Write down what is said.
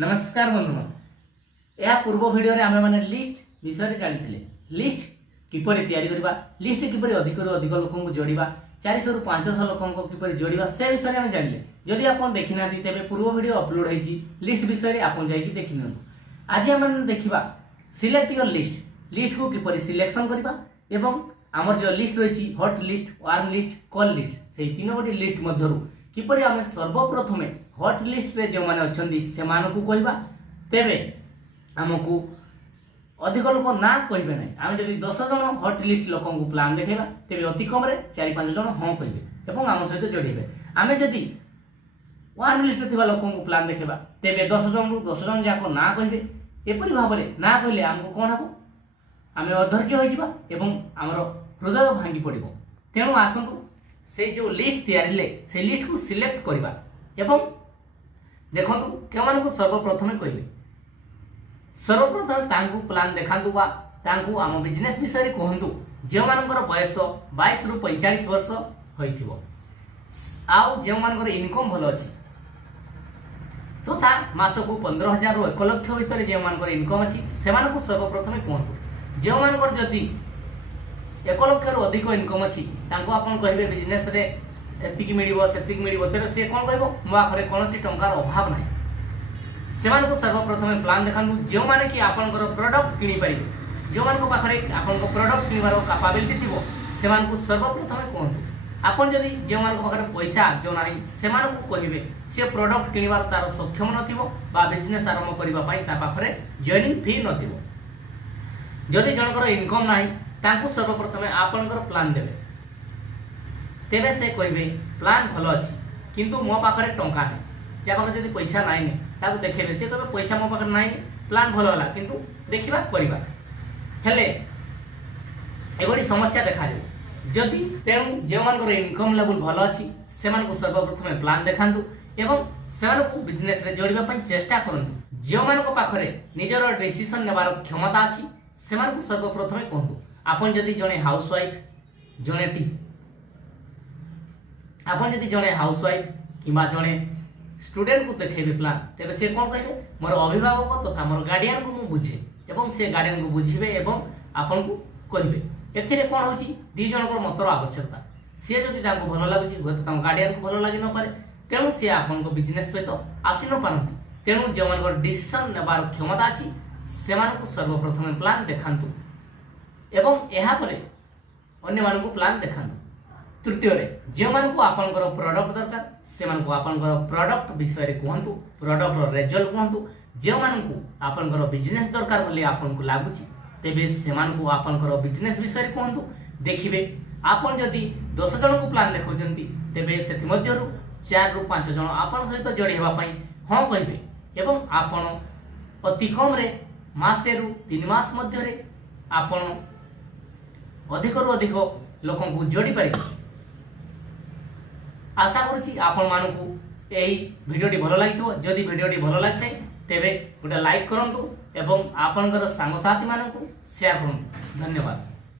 नमस्कार बंधुगण यह पूर्व वीडियो रे आमे माने लिस्ट विषय जानी लिस्ट किपरि तैयारी करबा लिस्ट किपरि अधिक अधिक लोक को जोड़िबा 400 रु 500 लोक को किपरि जोड़िबा से विषय आमे जानिले जदि आपण देखिना तेबे पूर्व वीडियो अपलोड होईची लिस्ट विषय रे आपण जाई कि देखिनु आज हम देखिबा सिलेक्ट योर लिस्ट को किपरि सिलेक्शन करबा एवं हमर जो लिस्ट रहिची hot list warm list call list से तीन गोटी लिस्ट मध्यरु किपरि आमे सर्वप्रथमे हॉट लिस्ट रे जो माने अछंदी से मानकु कहबा तेबे हमकु अधिक लोक ना कहबे नै आमे जदि 10 जन हॉट लिस्ट लोक को प्लान देखेबा तेबे अति कम रे 4-5 जन हां कहबे एवं आम सहित जोड़िबे आमे जदि वार्म लिस्ट रे थिबा लोक को प्लान देखेबा तेबे 10 जन रु 10 जन जाको ना कहबे एपरि भाबरे ना कहले हमकु कोन हबो आमे अधैर्य होई जिबा एवं हमर हृदय भांगी पड़िबो तेनु आसंतु से जो लिस्ट तैयारी से लिस्ट को सिलेक्ट करवा एवं देखंतु केमान को सर्वप्रथमे कहबे सर्वप्रथम तांकु प्लान देखांतु बा तांकु आम बिजनेस विषय रे कहंतु जे मानकर बयस 22 रु 45 वर्ष होइथिबो आउ जे मानकर इनकम भलो अछि तो ता मास को 15000 रु 1 लाख भीतर जे मानकर इनकम अछि से मानकु सर्वप्रथमे कहंतु जे मानकर जदी 1 लाख रु अधिक इनकम अछि तांको आपण कहबे बिजनेस रे एतिकी मिलिबो सेतिकी मिलिबो तेरे से कोन कहबो मो आखरे कोनोसी टंकार अभाव नाही सेमान को सर्वप्रथमे प्लान देखानु जो माने कि आपनकर प्रोडक्ट किनि परिबे जो मान को पाखरे आपन को प्रोडक्ट किनिबारो कैपेबिलिटी थिबो सेमान को सर्वप्रथमे कहंतु आपन जदी जे मान को पाखरे पैसा जो नाही सेमान को कहबे से प्रोडक्ट किनिबार तार सक्षम नथिबो बा बिजनेस आरंभ करिबा पई ता पाखरे जॉइनिंग फी नथिबो जदी जनकर इनकम नाही तांको सर्वप्रथमे आपनकर प्लान देबे तेबे से कहबे प्लान भलो अछि किंतु मो पाखरे टंका नै जा पाखरे जदी पैसा नाइ ने ताको देखेबे से कहबे पैसा मो पाखरे नाइ प्लान भलो होला किंतु देखिबा करिबा हेले एबडी समस्या देखा जे जदी तेनु जे मानकर इनकम लेवल भलो अछि सेमान को सर्वप्रथमे प्लान देखांतु एवं सेमान को बिजनेस रे जोड़िबा पई चेष्टा करंतु जे मान को पाखरे निजर डिसिजन नेबार क्षमता अछि सेमान को सर्वप्रथमे कहंतु आपन जदी जने हाउसवाइफ जने आपन जदी जने हाउसवाइफ किबा जने स्टूडेंट को देखेबे प्लान तेबे से कोन कहबे मोर अभिभावक तथा मोर गार्डियन को मु बुझे एवं से गार्डियन को बुझिबे एवं आपन को कहबे एथिरे कोन होची दी जनकर मतर आवश्यकता से जदी तांको भलो लागुची होत तांको गार्डियन को भलो लागि न पारे तेनु से आपन को बिजनेस सहित आसी न पारंती तेनु जेमानकर डिसिजन नेबार क्षमता अछि सेमान को सर्वप्रथमे प्लान देखांतु एवं एहा परे अन्य मान को प्लान देखांतु तृतीय रे जे मान को आपनकर प्रोडक्ट दरकार से मान को आपनकर प्रोडक्ट विषय रे कहंतु प्रोडक्ट रो रिजल्ट कहंतु जे मान को आपनकर बिजनेस दरकार बोली आपन को लागुची तेबे से मान को आपनकर बिजनेस विषय रे कहंतु देखिबे आपन जदी 10 जन को प्लान देखौजंती तेबे सेति मध्यरु 4 रु 5 जन आपन सहित जोड़ी हेबा पई हां कहबे एवं आपन अति कम रे मासे रु 3 मास मध्य रे आपन अधिक रु अधिक लोक को जोड़ी पारे आशा करूची आपण मानकु एही वीडियोटी भलो लागिथो जदी वीडियोटी भलो लागथै तेबे गोटे लाइक करंतु एवं आपनकर सांग साथी मानकु शेयर करंतु धन्यवाद।